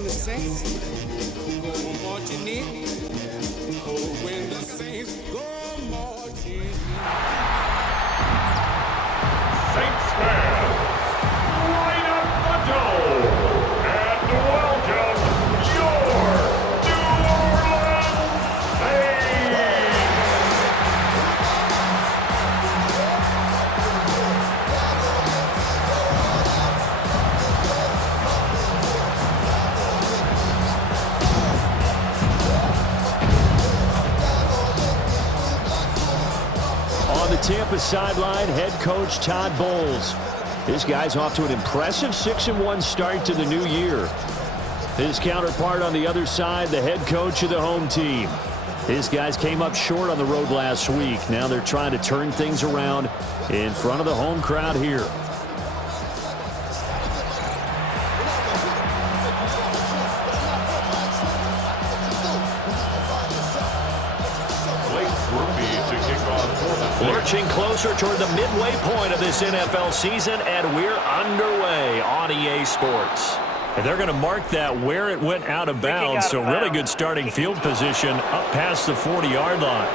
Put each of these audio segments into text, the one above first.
when the saints go marching in. Oh, when the saints go marching in. Saints fans, light up the dome and welcome your New Orleans Saints! On the Tampa sideline, head coach Todd Bowles. This guy's off to an impressive 6-1 start to the new year. His counterpart on the other side, the head coach of the home team. His guys came up short on the road last week. Now they're trying to turn things around in front of the home crowd here. Lurching closer toward the midway point of this NFL season, and we're underway on EA Sports. And they're going to mark that where it went out of bounds, so really good starting field position up past the 40-yard line.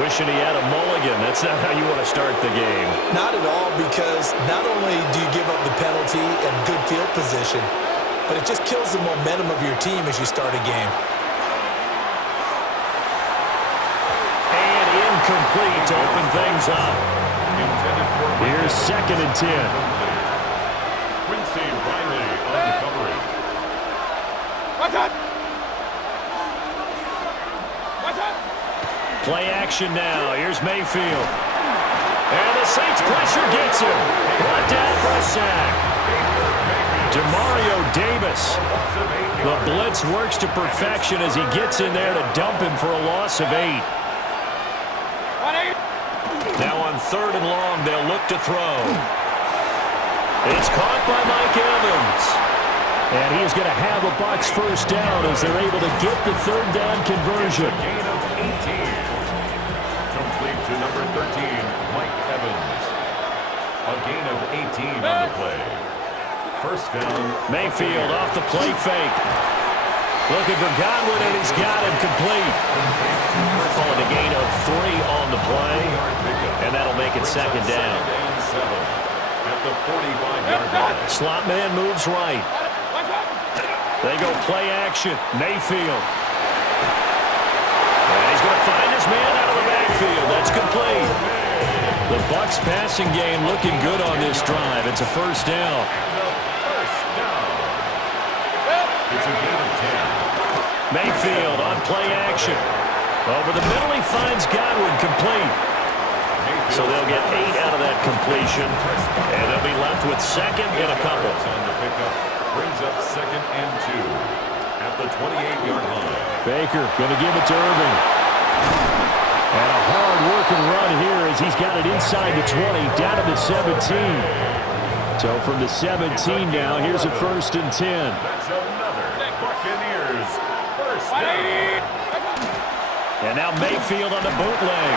Wishing he had a mulligan. That's not how you want to start the game. Not at all, because not only do you give up the penalty and good field position, but it just kills the momentum of your team as you start a game. Complete to open things up. Here's 2nd and 10. Quincy Riley on coverage. What's up? What's up? Play action now. Here's Mayfield. And the Saints pressure gets him. Brought down for a sack. Demario Davis. The blitz works to perfection as he gets in there to dump him for a loss of 8. Now on 3rd and long, they'll look to throw. It's caught by Mike Evans. And he is going to have a Bucs first down as they're able to get the 3rd down conversion. A gain of 18. Complete to number 13, Mike Evans. A gain of 18 on the play. First down. Mayfield off the play fake. Looking for Godwin, and he's got him complete. Calling a gain of 3 on the play, and that'll make it 2nd down. At the 45-yard line. Slot man moves right. They go play action. Mayfield. And he's going to find his man out of the backfield. That's complete. The Bucs passing game looking good on this drive. It's a first down. It's a gain of 10. Mayfield on play action. Over the middle, he finds Godwin complete. So they'll get 8 out of that completion, and they'll be left with 2nd and a couple. On the pickup, brings up 2nd and 2 at the 28-yard line. Baker going to give it to Irving. And a hard-working run here as he's got it inside the 20, down to the 17. So from the 17 now, here's a 1st and 10. That's another Buccaneers first down. And now Mayfield on the bootleg.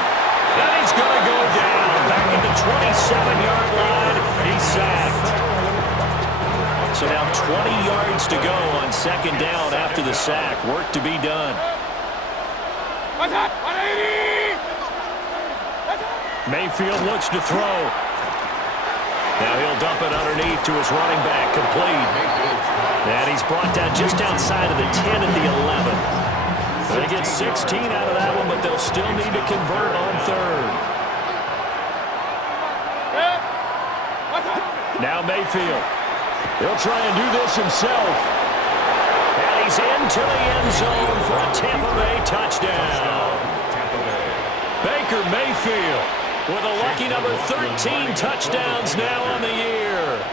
And he's going to go down. Back at the 27-yard line. He's sacked. So now 20 yards to go on 2nd down after the sack. Work to be done. Mayfield looks to throw. Now he'll dump it underneath to his running back. Complete. And he's brought down just outside of the 10 at the 11. They get 16 out of that one, but they'll still need to convert on 3rd. Now Mayfield. He'll try and do this himself. And he's into the end zone for a Tampa Bay touchdown. Baker Mayfield with a lucky number 13 touchdowns now on the year.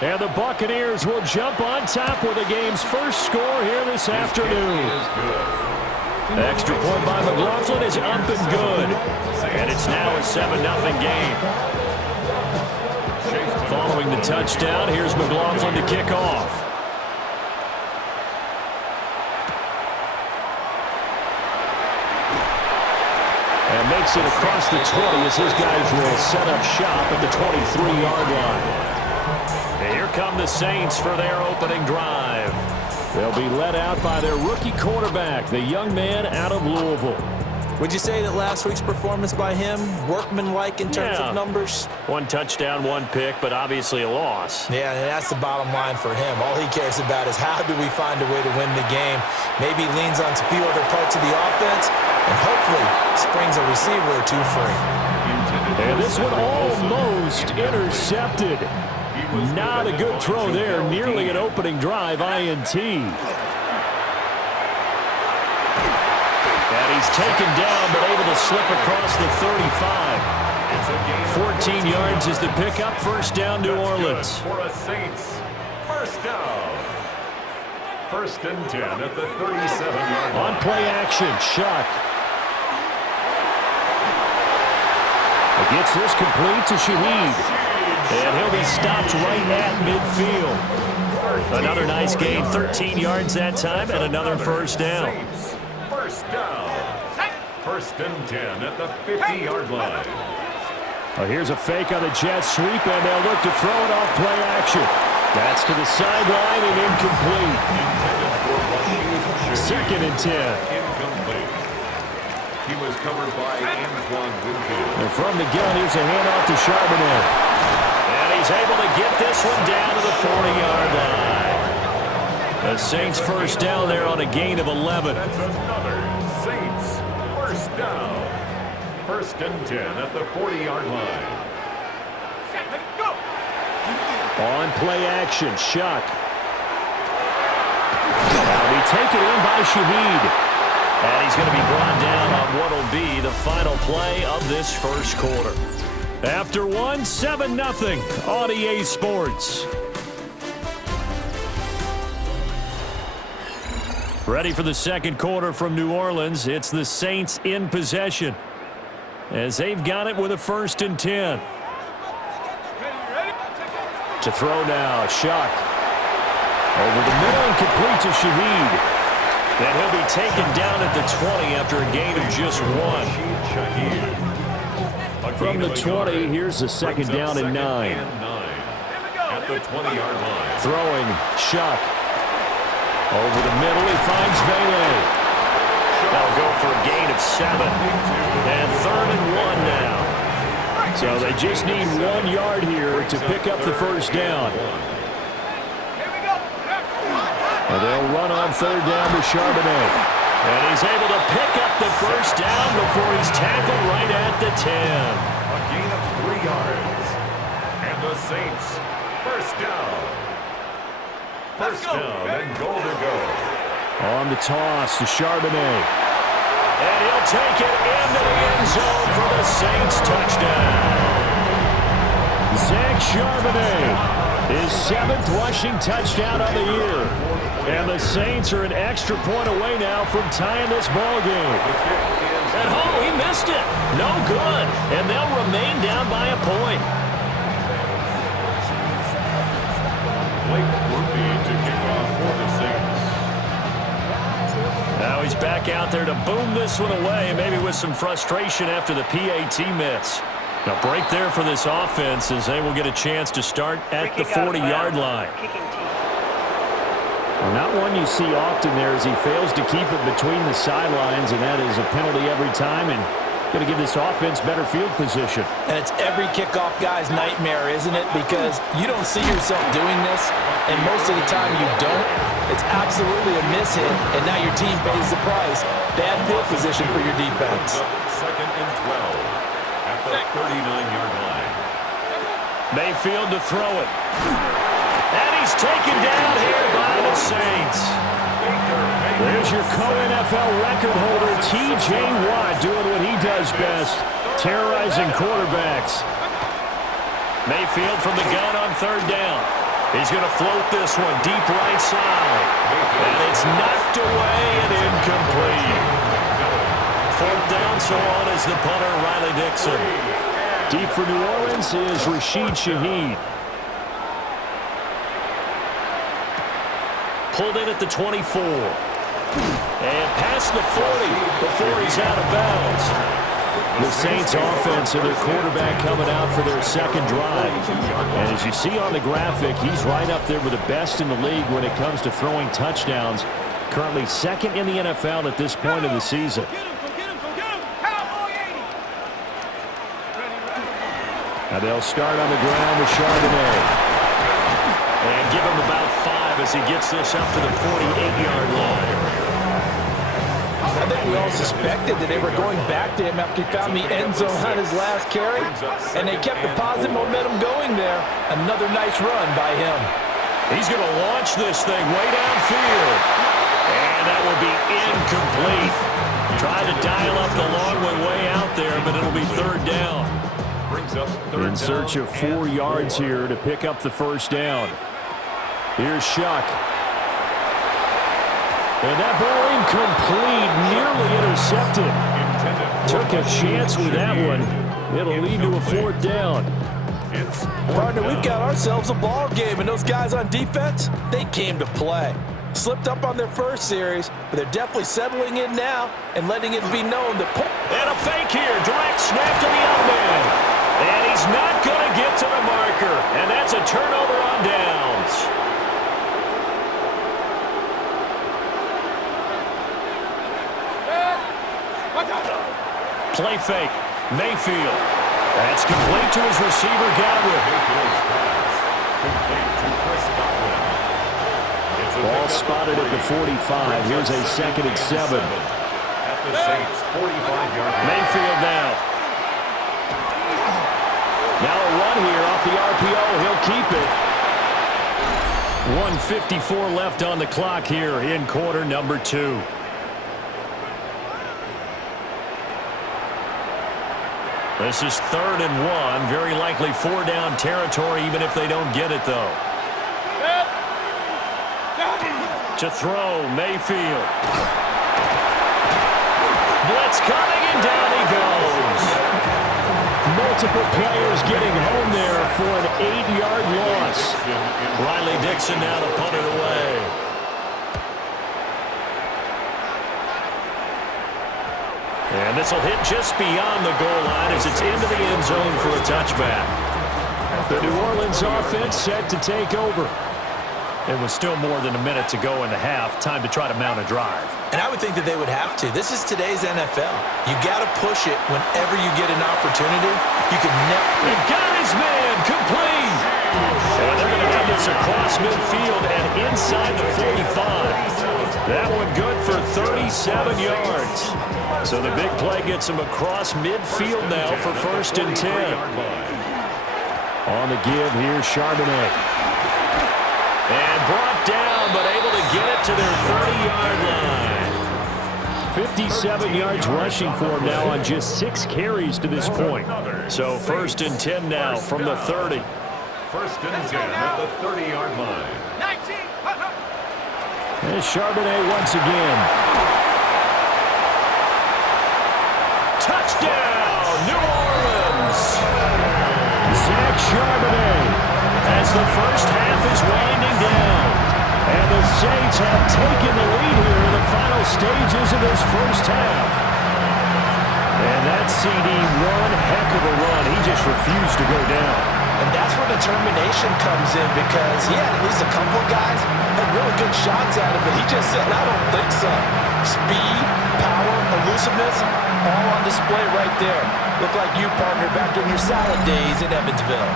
And the Buccaneers will jump on top with the game's first score here this afternoon. Extra point by McLaughlin is up and good. And it's now a 7-0 game. Following the touchdown, here's McLaughlin to kick off. And makes it across the 20 as his guys will set up shop at the 23-yard line. And here come the Saints for their opening drive. They'll They'll be led out by their rookie quarterback, the young man out of Louisville. Would you say that last week's performance by him, workmanlike in terms of numbers? 1 touchdown, 1 pick, but obviously a loss. Yeah, and that's the bottom line for him. All he cares about is how do we find a way to win the game. Maybe he leans on a few other parts of the offense and hopefully springs a receiver or two free. And this one almost intercepted. Not a good throw there. Nearly an opening drive INT. And he's taken down, but able to slip across the 35. 14 yards is the pickup. First down, New Orleans. For a Saints first down. 1st and 10 at the 37-yard line. On play action, Shuck. Gets this complete to Shaheed. And he'll be stopped right at midfield. Another nice gain, 13 yards that time, and another first down. First down. 1st and 10 at the 50-yard line. Here's a fake on the jet sweep, and they'll look to throw it off play action. That's to the sideline and incomplete. 2nd and 10. Incomplete. He was covered by Antoine Winfield. And from the gun, here's a handoff to Charbonnet. And he's able to get this one down to the 40-yard line. The Saints first down there on a gain of 11. That's another Saints first down. 1st and 10 at the 40-yard line. On play action, Shuck. Now be taken in by Shaheed. And he's going to be brought down on what will be the final play of this first quarter. After 1, 7-0 on EA Sports. Ready for the second quarter from New Orleans. It's the Saints in possession, as they've got it with a 1st and 10. To throw now, Shuck. Over the middle and complete to Shaheed. And he'll be taken down at the 20 after a gain of just 1. From the 20, here's the 2nd down and 9. At the 20-yard line. Throwing, Shuck. Over the middle, he finds Vele. That'll go for a gain of 7. And 3rd and 1 now. So they just need 1 yard here to pick up the first down. And they'll run on 3rd down to Charbonnet. And he's able to pick up the first down before he's tackled right at the 10. A gain of 3 yards. And the Saints first down. First down and goal to go. On the toss to Charbonnet. And he'll take it into the end zone for the Saints touchdown. Zach Charbonnet, his 7th rushing touchdown of the year. And the Saints are an extra point away now from tying this ball game. And he missed it. No good. And they'll remain down by a point. Blake Murphy to kick off for the Saints. Now he's back out there to boom this one away, maybe with some frustration after the PAT miss. Now break there for this offense as they will get a chance to start at the 40-yard line. Well, not one you see often there as he fails to keep it between the sidelines, and that is a penalty every time, and going to give this offense better field position. And it's every kickoff guy's nightmare, isn't it? Because you don't see yourself doing this, and most of the time you don't. It's absolutely a miss hit, and now your team pays the price. Bad field position for your defense. 2nd and 12 at the 39-yard line. Mayfield to throw it. And he's taken down here by the Saints. There's your co-NFL record holder, T.J. Watt, doing what he does best, terrorizing quarterbacks. Mayfield from the gun on 3rd down. He's going to float this one deep right side. And it's knocked away and incomplete. 4th down, so on is the punter, Riley Dixon. Deep for New Orleans is Rashid Shaheed. Pulled in at the 24. And past the 40 before he's out of bounds. The Saints offense and their quarterback coming out for their second drive. And as you see on the graphic, he's right up there with the best in the league when it comes to throwing touchdowns. Currently second in the NFL at this point of the season. Now they'll start on the ground with Charbonnet. And give him about 5 as he gets this up to the 48-yard line. I think we all suspected that they were going back to him after he found the end zone on his last carry, and they kept the positive momentum going there. Another nice run by him. He's going to launch this thing way downfield, and that will be incomplete. Tried to dial up the long way out there, but it'll be third down. In search of 4 yards here to pick up the first down. Here's Shuck. And that ball incomplete, nearly intercepted. Took a chance with that one. It'll lead to a fourth down. Partner, we've got ourselves a ball game, and those guys on defense, they came to play. Slipped up on their first series, but they're definitely settling in now and letting it be known that... And a fake here, direct snap to the young man. And he's not going to get to the marker, and that's a turnover on downs. Play fake. Mayfield. That's complete to his receiver, Godwin. Ball spotted at the 45. Here's a 2nd and 7. At the Saints' 45-yard line. Mayfield now. Now a run here off the RPO. He'll keep it. 1:54 left on the clock here in quarter number 2. This is 3rd and 1. Very likely 4-down territory, even if they don't get it, though. To throw, Mayfield. Blitz coming, and down he goes. Multiple players getting home there for an 8-yard loss. Riley Dixon now to punt it away. And this will hit just beyond the goal line as it's into the end zone for a touchback. The New Orleans offense set to take over. It was still more than a minute to go in the half. Time to try to mount a drive. And I would think that they would have to. This is today's NFL. You got to push it whenever you get an opportunity. You can never... He got his man complete. And they're going to get this across midfield and inside the 45. That one good for 37 yards. So the big play gets him across midfield now for 1st and 10. On the give, here's Charbonnet. And brought down, but able to get it to their 30-yard line. 57 yards rushing for him now on just 6 carries to this point. So 1st and 10 now from the 30. 1st and 10 at the 30-yard line. And Charbonnet once again. Touchdown, New Orleans! Zach Charbonnet as the first half is winding down. And the Saints have taken the lead here in the final stages of this first half. And that CD, one heck of a run. He just refused to go down. And that's where determination comes in, because he had at least a couple of guys had really good shots at him, but he just said, I don't think so. Speed, power, elusiveness, all on display right there. Look like you, partner, back in your salad days in Evansville.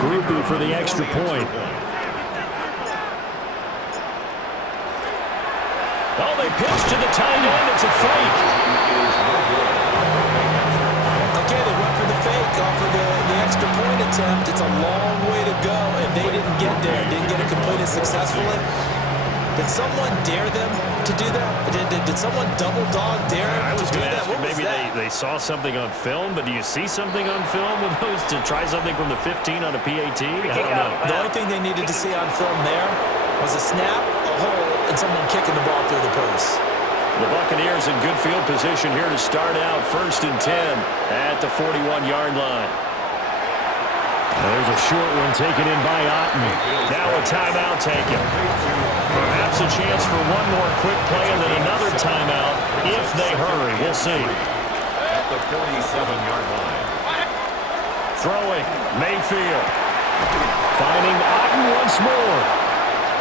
Groupie for the extra point. Oh, they pitch to the tight end. It's a fake. Okay, they went for the fake off of the extra point attempt. It's a long way to go, and they didn't get there. Didn't get it completed successfully. Did someone dare them to do that? Did someone double dog dare them to do that? What was maybe that? they saw something on film, but do you see something on film with those to try something from the 15 on a PAT? I don't know. The only thing they needed to see on film there was a snap, a hole, and someone kicking the ball through the post. The Buccaneers in good field position here to start out 1st and 10 at the 41-yard line. There's a short one taken in by Otten. Now a timeout taken. Perhaps a chance for one more quick play and then another timeout if they hurry. We'll see. At the 47-yard line. Throwing, Mayfield. Finding Otten once more.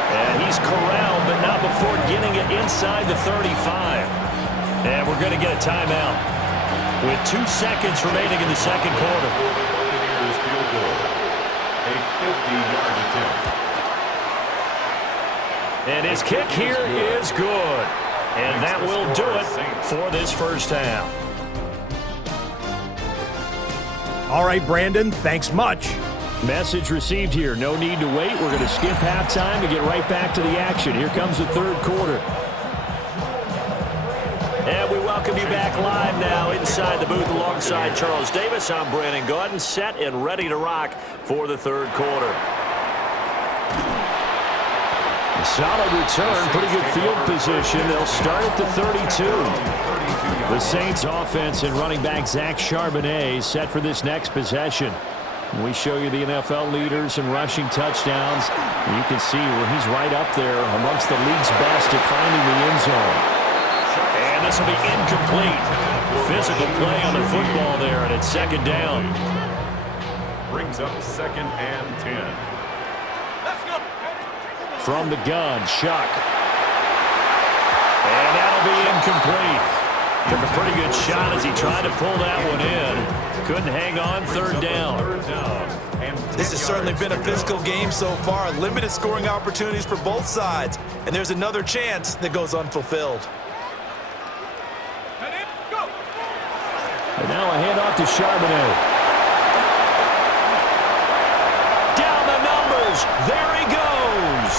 And he's corralled, but not before getting it inside the 35. And we're going to get a timeout with 2 seconds remaining in the second quarter. Buccaneers field goal. A 50-yard attempt. And his kick here is good. And that will do it for this first half. All right, Brandon, thanks much. Message received here. No need to wait. We're going to skip halftime and get right back to the action. Here comes the third quarter. And we welcome you back live now inside the booth alongside Charles Davis. I'm Brandon Gaudin, set and ready to rock for the third quarter. A solid return, pretty good field position. They'll start at the 32. The Saints offense and running back Zach Charbonnet set for this next possession. We show you the NFL leaders in rushing touchdowns. You can see where he's right up there amongst the league's best at finding the end zone. And this will be incomplete. Physical play on the football there, and it's second down. Brings up 2nd and 10. From the gun, Shuck. And that'll be incomplete. Took a pretty good shot as he tried to pull that one in. Couldn't hang on, third down. This has certainly been a physical game so far. Limited scoring opportunities for both sides. And there's another chance that goes unfulfilled. And now a handoff to Charbonnet. Down the numbers. There he goes.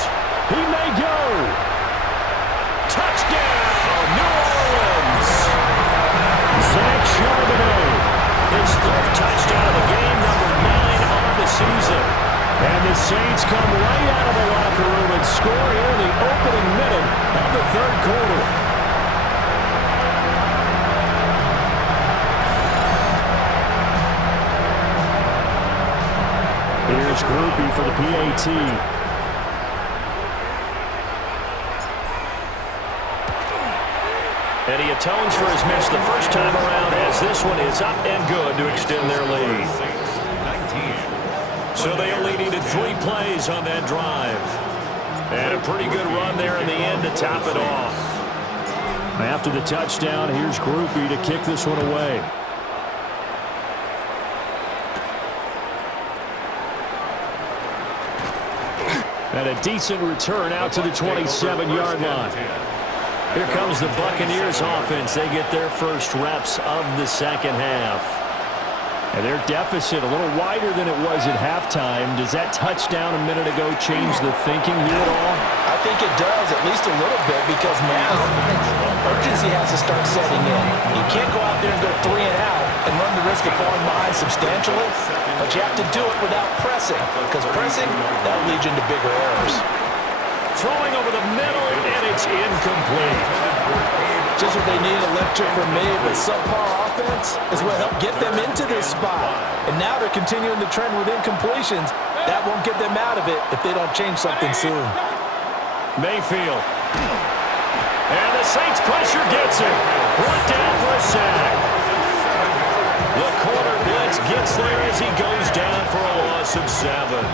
He may go. Touchdown, New Orleans. Zach Charbonnet. His third touchdown of the game, number 9 on the season. And the Saints come right out of the locker room and score here in the opening minute of the third quarter. Here's Groupie for the PAT. And he atones for his miss the first time around as this one is up and good to extend their lead. So they only needed 3 plays on that drive. And a pretty good run there in the end to top it off. After the touchdown, here's Groupie to kick this one away. And a decent return out to the 27-yard line. Here comes the Buccaneers offense. They get their first reps of the second half. And their deficit a little wider than it was at halftime. Does that touchdown a minute ago change the thinking here at all? I think it does, at least a little bit, because now urgency has to start setting in. You can't go out there and go 3 and out and run the risk of falling behind substantially, but you have to do it without pressing, because pressing, that'll lead you into bigger errors. Throwing over the middle, and it's incomplete. Just what they needed, electric from me, but subpar offense is what helped get them into this spot. And now they're continuing the trend with incompletions. That won't get them out of it if they don't change something soon. Mayfield. And the Saints pressure gets him. Brought down for a sack. The corner blitz gets there as he goes down for a loss of 7.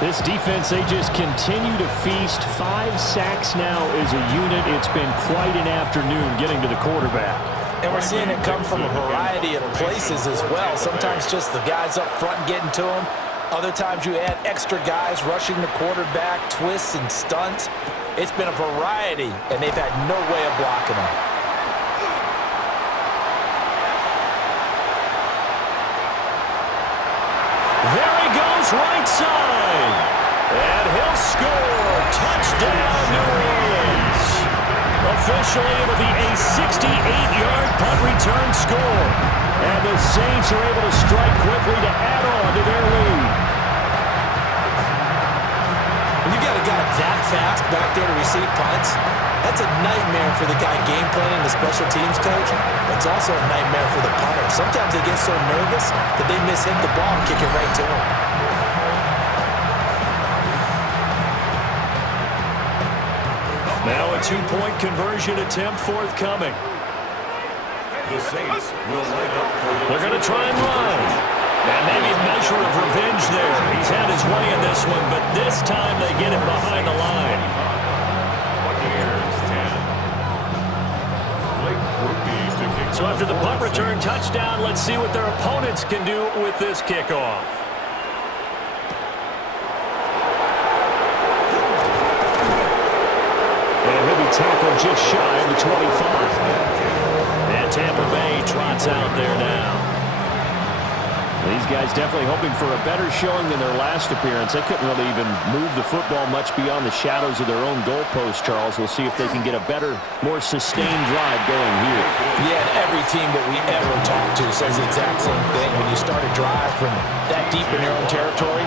This defense, they just continue to feast. 5 sacks now as a unit. It's been quite an afternoon getting to the quarterback. And we're seeing it come from a variety of places as well. Sometimes just the guys up front getting to him. Other times you add extra guys rushing the quarterback, twists and stunts. It's been a variety, and they've had no way of blocking him. There he goes, right side. And he'll score. Touchdown, New Orleans. Officially, it will be a 68-yard punt return score. And the Saints are able to strike quickly to add on to their lead. When you got a guy that fast back there to receive punts, that's a nightmare for the guy game planning, the special teams coach. But it's also a nightmare for the punter. Sometimes they get so nervous that they miss hit the ball and kick it right to him. two-point conversion attempt forthcoming. The Saints will line up for the They're going to try and run. And maybe a measure of revenge there. He's had his way in this one, but this time they get him behind the line. Buccaneers 10. Blake Brookie to kick. So after the punt return touchdown, let's see what their opponents can do with this kickoff. And he'll be tackled just shy of the 25. And Tampa Bay trots out there now. These guys definitely hoping for a better showing than their last appearance. They couldn't really even move the football much beyond the shadows of their own goalpost, Charles. We'll see if they can get a better, more sustained drive going here. Yeah, and every team that we ever talk to says the exact same thing. When you start a drive from that deep in your own territory,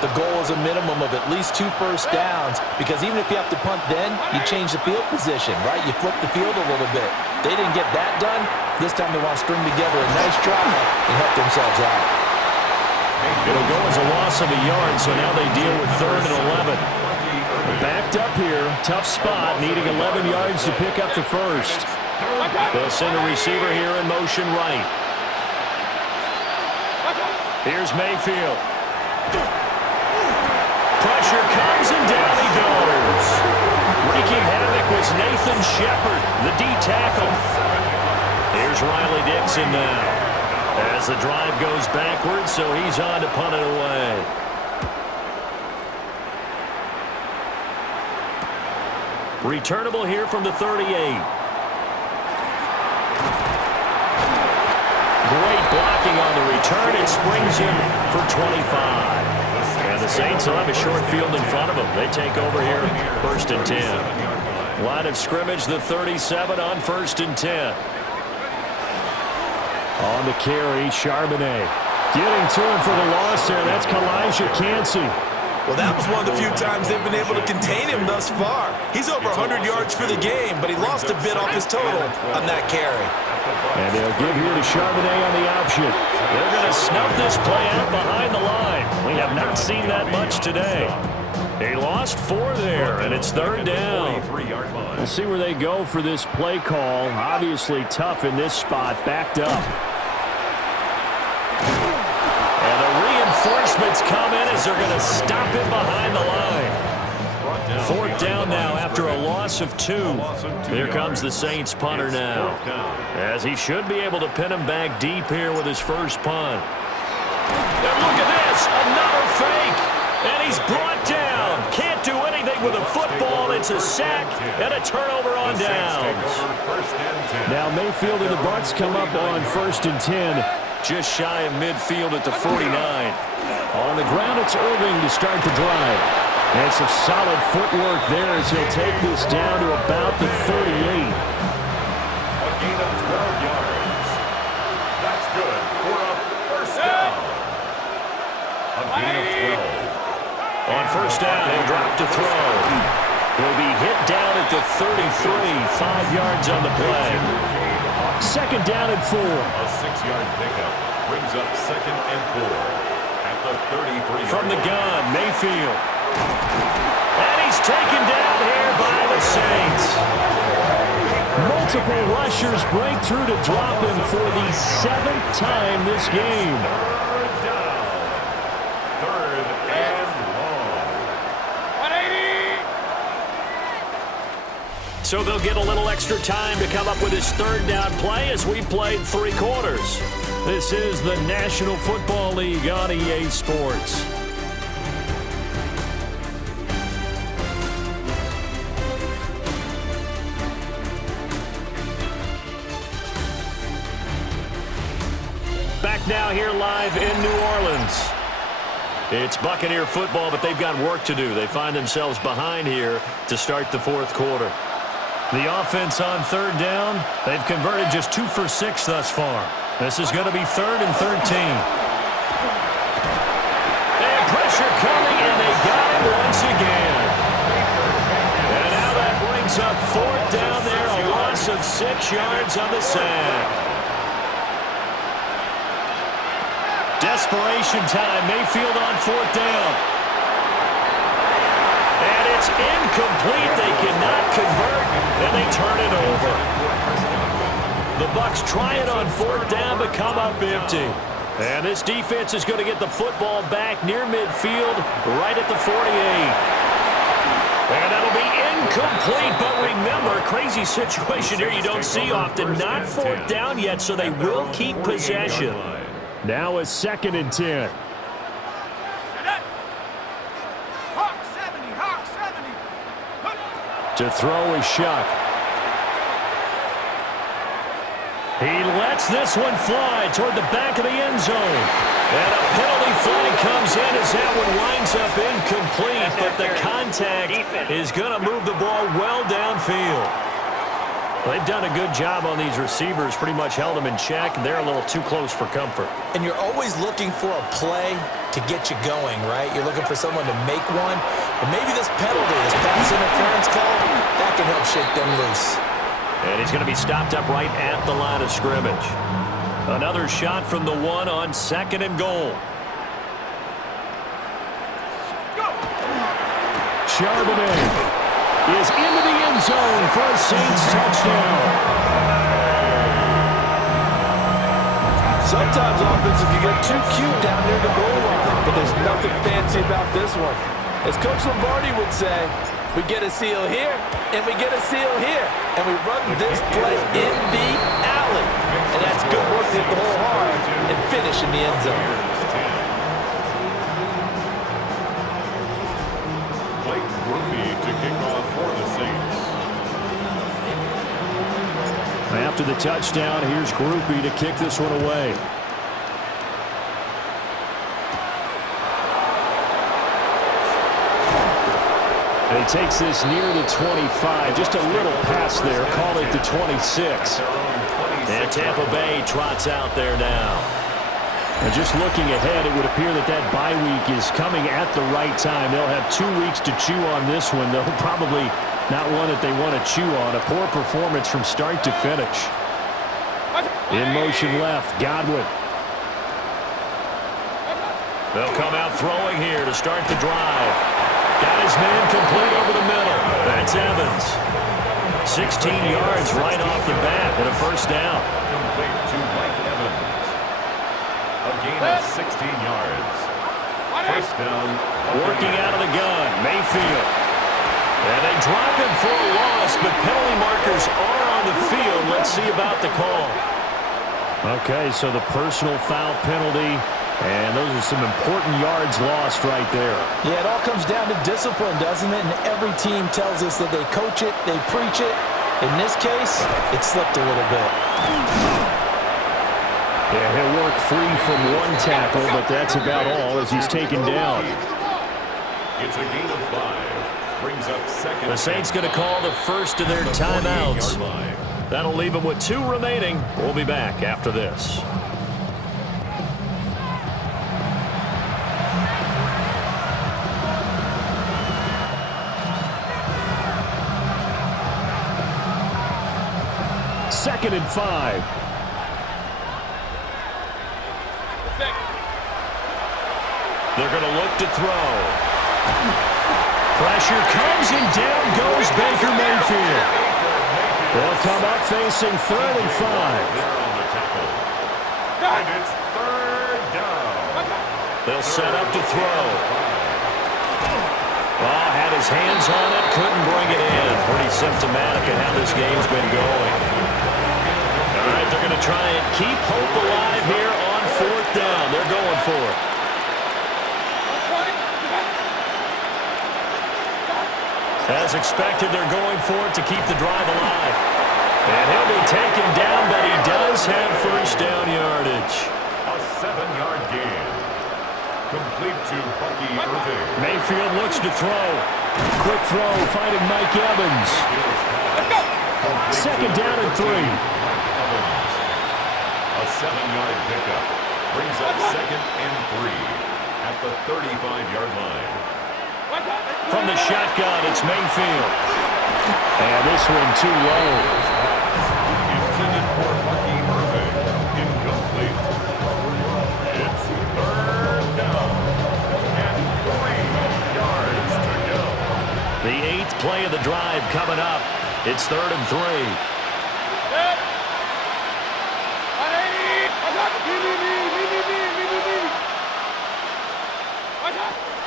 the goal is a minimum of at least 2 first downs, because even if you have to punt then, you change the field position, right? You flip the field a little bit. They didn't get that done. This time they want to string together a nice drive and help themselves out. It'll go as a loss of a yard, so now they deal with 3rd and 11. Backed up here, tough spot, needing 11 yards to pick up the first. They'll send a receiver here in motion right. Here's Mayfield. Pressure comes and down he goes. Wreaking havoc was Nathan Shepard, the D tackle. Here's Riley Dixon now. As the drive goes backwards, so he's on to punt it away. Returnable here from the 38. Great blocking on the return. It springs him for 25. And the Saints will have a short field in front of them. They take over here, 1st and 10. Line of scrimmage, the 37 on 1st and 10. On the carry, Charbonnet. Getting to him for the loss there. That's Kalijah Cansey. Well, that was one of the few times they've been able to contain him thus far. He's over 100 yards for the game, but he lost a bit off his total on that carry. And they'll give here to Charbonnet on the option. They're going to snuff this play out behind the line. We have not seen that much today. They lost 4 there, and it's 3rd down. We'll see where they go for this play call. Obviously tough in this spot, backed up. And the reinforcements come in as they're going to stop him behind the line. 4th down now after a loss of 2. Here comes the Saints punter now, as he should be able to pin him back deep here with his first punt. And look at this, another fake. And he's brought down. Can't do anything with a football. It's a sack and a turnover on downs. Now Mayfield and the Bucs come up on 1st and 10. Just shy of midfield at the 49. On the ground, it's Irving to start the drive. And some solid footwork there as he'll take this down to about the 38. A gain of 12 yards. That's good for a first down. A gain of 12. On 1st down, he'll drop to throw. He'll be hit down at the 33, 5 yards on the play. 2nd down and 4. A 6-yard pickup brings up 2nd and 4 at the 33. From the gun, Mayfield. And he's taken down here by the Saints. Multiple rushers break through to drop him for the 7th time this game. So they'll get a little extra time to come up with his 3rd down play as we played 3 quarters. This is the National Football League on EA Sports. Back now here live in New Orleans. It's Buccaneer football, but they've got work to do. They find themselves behind here to start the 4th quarter. The offense on 3rd down, they've converted just 2 for 6 thus far. This is going to be 3rd and 13. And pressure coming, and they got it once again. And now that brings up 4th down there, a loss of 6 yards on the sack. Desperation time, Mayfield on 4th down. And it's incomplete. They cannot convert. and they turn it over. The Bucs try it on fourth down, but come up empty. And this defense is going to get the football back near midfield, right at the 48. And that'll be incomplete, but remember, crazy situation here you don't see often. Not fourth down yet, so they will keep possession. Now a 2nd and 10. To throw is Shuck. He lets this one fly toward the back of the end zone. And a penalty flag comes in as that one winds up incomplete, but the contact is going to move the ball well downfield. They've done a good job on these receivers, pretty much held them in check, and they're a little too close for comfort. And you're always looking for a play to get you going, right? You're looking for someone to make one. And maybe this penalty, this pass interference call, that can help shake them loose. And he's going to be stopped up right at the line of scrimmage. Another shot from the 1 on 2nd and goal. Charbonnet is into the end zone for a Saints touchdown. Sometimes offenses can get too cute down near the goal line, but there's nothing fancy about this one. As Coach Lombardi would say, we get a seal here, and we get a seal here. And we run this play in the alley. And that's good work to hit the hole hard and finish in the end zone. Blake Groupie to kick off for the Saints. After the touchdown, here's Groupie to kick this one away. And he takes this near the 25. Just a little pass there. Call it the 26. And Tampa Bay trots out there now. And just looking ahead, it would appear that that bye week is coming at the right time. They'll have 2 weeks to chew on this one, though probably not one that they want to chew on. A poor performance from start to finish. In motion left, Godwin. They'll come out throwing here to start the drive. Got his man complete over the middle. That's Evans. 16 yards right off the bat and a first down. Complete to Mike Evans. A gain of 16 yards. First down. Working out of the gun, Mayfield. And they drop him for a loss, but penalty markers are on the field. Let's see about the call. Okay, so the personal foul penalty. And those are some important yards lost right there. Yeah, it all comes down to discipline, doesn't it? And every team tells us that they coach it, they preach it. In this case, it slipped a little bit. Yeah, he'll work free from one tackle, but that's about all as he's taken down. It's a gain of 5. Brings up second. The Saints going to call the first of their timeouts. That'll leave them with 2 remaining. We'll be back after this. Second and 5. They're going to look to throw. Pressure comes and down goes Baker Mayfield. They'll come up facing 3rd and 5. And it's 3rd down. They'll set up to throw. Oh, had his hands on it, couldn't bring it in. Pretty symptomatic of how this game's been going. All right, they're going to try and keep hope alive here on 4th down. They're going for it. As expected, they're going for it to keep the drive alive. And he'll be taken down, but he does have first down yardage. A 7-yard gain. Complete to Bucky Irving. Mayfield looks to throw. Quick throw, finding Mike Evans. Second down and 3. A 7-yard pickup. Brings up 2nd and 3 at the 35-yard line. From the shotgun, it's Mayfield. And this one too low. Intended for Bucky Irving. Incomplete. It's 3rd down. And 3 yards to go. The 8th play of the drive coming up. It's 3rd and 3.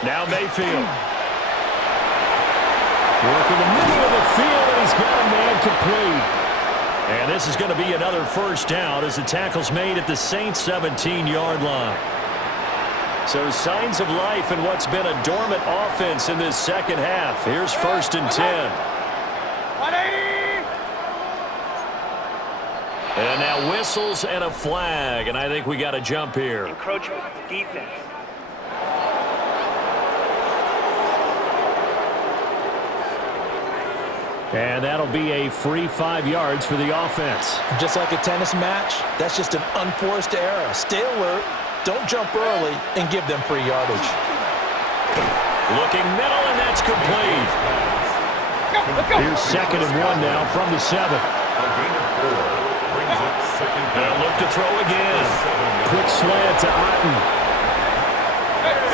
Now Mayfield. Working the middle of the field, and he's got a man complete. And this is going to be another first down as the tackle's made at the Saints' 17-yard line. So signs of life in what's been a dormant offense in this second half. Here's 1st and 10. And now whistles and a flag, and I think we got to jump here. Encroachment, defense. And that'll be a free 5 yards for the offense. Just like a tennis match, that's just an unforced error. Stay alert, don't jump early, and give them free yardage. Looking middle, and that's complete. Here's 2nd and 1 now from the 7. They'll look to throw again. Quick slant to Otten.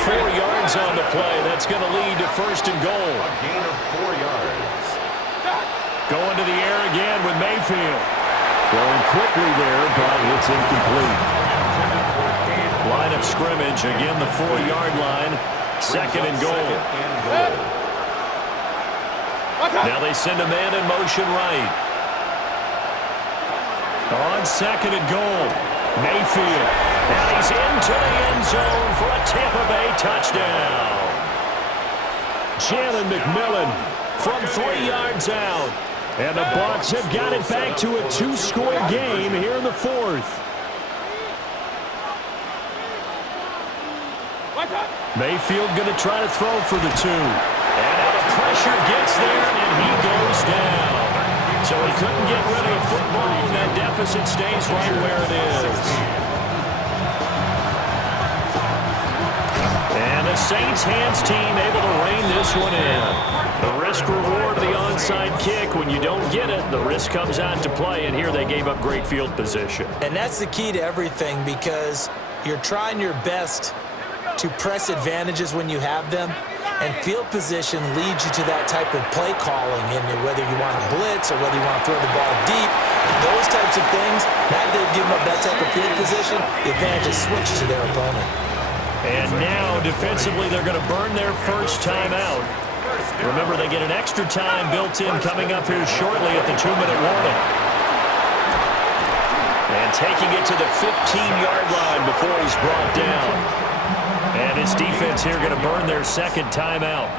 4 yards on the play. That's going to lead to 1st and goal. A gain of 4 yards. Going to the air again with Mayfield. Throwing quickly there, but it's incomplete. Line of scrimmage, again the 4-yard line. 2nd and goal. Now they send a man in motion right. On 2nd and goal, Mayfield. And he's into the end zone for a Tampa Bay touchdown. Jalen McMillan from 3 yards out. And the Bucs have got it back to a 2-score game here in the 4th. Mayfield going to try to throw for the 2. And now the pressure gets there, and he goes down. So he couldn't get rid of the football, and that deficit stays right where it is. And the Saints hands team able to rein this one in. The risk-reward of the onside kick. When you don't get it, the risk comes out to play, and here they gave up great field position. And that's the key to everything, because you're trying your best to press advantages when you have them, and field position leads you to that type of play calling, and whether you want to blitz or whether you want to throw the ball deep, those types of things. Now that they've given up that type of field position, the advantage is switched to their opponent. And now, defensively, they're going to burn their first timeout. Remember, they get an extra time built in coming up here shortly at the 2-minute warning. And taking it to the 15-yard line before he's brought down. And his defense here going to burn their second timeout.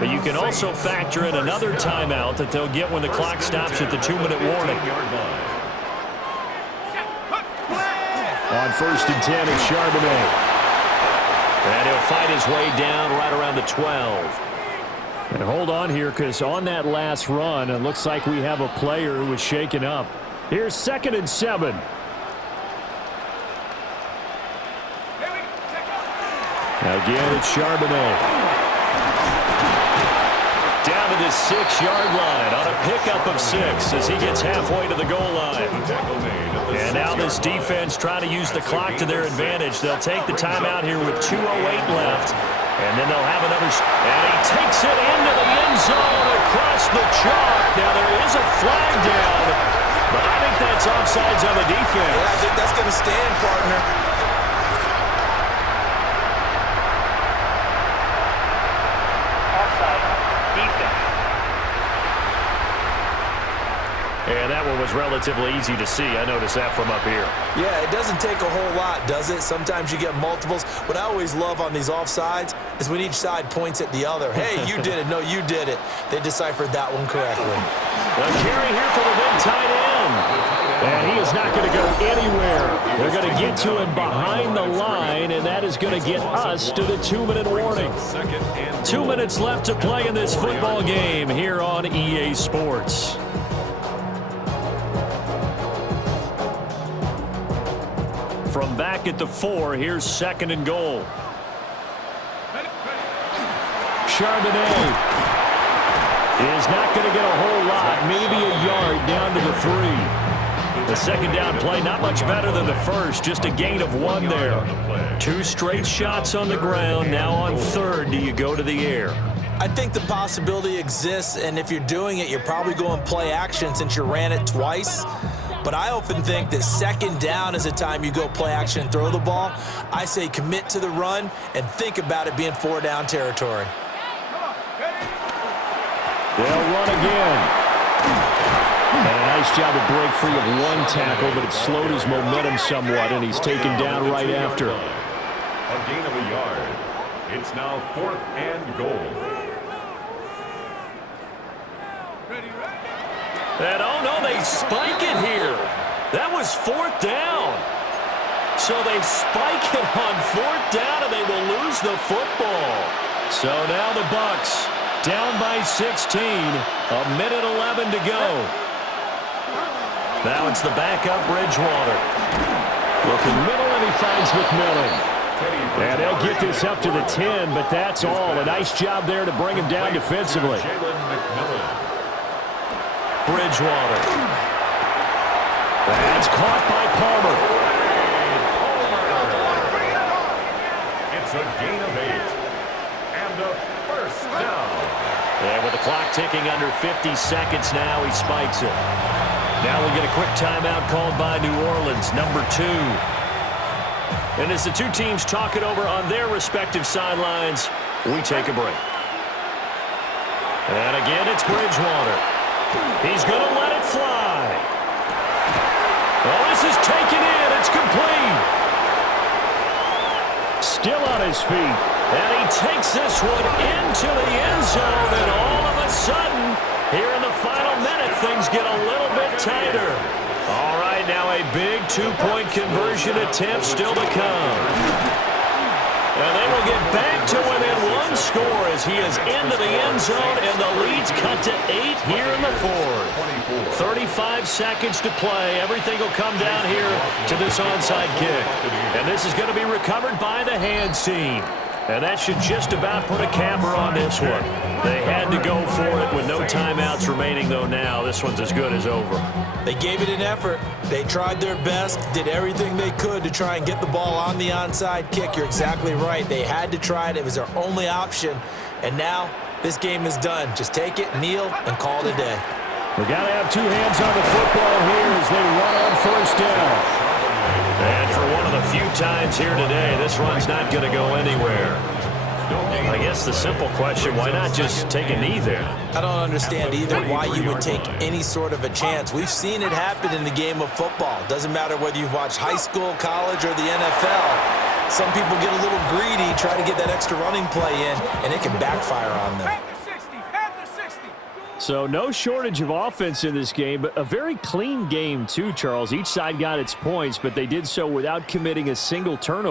But you can also factor in another timeout that they'll get when the clock stops at the 2-minute warning. On 1st and 10, it's Charbonnet. And he'll fight his way down right around the 12. And hold on here, because on that last run, it looks like we have a player who was shaken up. Here's 2nd and 7. Again, it's Charbonnet. Down to the 6-yard line on a pickup of 6 as he gets halfway to the goal line. And now this defense trying to use the clock to their advantage. They'll take the timeout here with 2:08 left. And then they'll have another. And he takes it into the end zone across the chalk. Now there is a flag down, but I think that's offsides on the defense. Yeah, I think that's going to stand, partner. And that one was relatively easy to see. I noticed that from up here. Yeah, it doesn't take a whole lot, does it? Sometimes you get multiples. What I always love on these offsides is when each side points at the other. Hey, you did it. No, you did it. They deciphered that one correctly. A carry here for the big tight end. And he is not going to go anywhere. They're going to get to him behind the line, and that is going to get us to the 2-minute warning. 2 minutes left to play in this football game here on EA Sports. From back at the 4, here's 2nd and goal. Charbonnet is not going to get a whole lot, maybe a yard down to the 3. The second down play, not much better than the first, just a gain of 1 there. 2 straight shots on the ground. Now on 3rd, do you go to the air? I think the possibility exists, and if you're doing it, you're probably going play action since you ran it twice. But I often think that second down is a time you go play action and throw the ball. I say commit to the run and think about it being 4-down territory. They'll run again. And a nice job to break free of one tackle, but it slowed his momentum somewhat, and he's taken down right after. A gain of a yard. It's now 4th and goal. And oh no, they spike it here. That was 4th down. So they spike it on 4th down, and they will lose the football. So now the Bucs down by 16. A minute 11 to go. Now it's the backup Bridgewater. Looking middle, and he finds McMillan. And they'll get this up to the 10, but that's all. A nice job there to bring him down defensively. Bridgewater. That's caught by Palmer. It's a gain of 8. And a first down. And with the clock ticking under 50 seconds now, he spikes it. Now we'll get a quick timeout called by New Orleans, number 2. And as the two teams talk it over on their respective sidelines, we take a break. And again, it's Bridgewater. He's going to let it fly. Oh, this is taken in. It's complete. Still on his feet. And he takes this one into the end zone, and all of a sudden, here in the final minute, things get a little bit tighter. All right, now a big two-point conversion attempt still to come. And they will get back to within one score as he is into the end zone, and the lead's cut to 8 here in the 4th. 35 seconds to play. Everything will come down here to this onside kick. And this is going to be recovered by the hands team. And that should just about put a camper on this one. They had to go for it with no timeouts remaining, though now this one's as good as over. They gave it an effort. They tried their best, did everything they could to try and get the ball on the onside kick. You're exactly right. They had to try it. It was their only option. And now this game is done. Just take it, kneel, and call it a day. We got to have two hands on the football here as they run on first down. And for one of the few times here today, this run's not going to go anywhere. I guess the simple question, why not just take a knee there? I don't understand either why you would take any sort of a chance. We've seen it happen in the game of football. Doesn't matter whether you've watched high school, college, or the NFL. Some people get a little greedy, try to get that extra running play in, and it can backfire on them. So no shortage of offense in this game, but a very clean game too, Charles. Each side got its points, but they did so without committing a single turnover.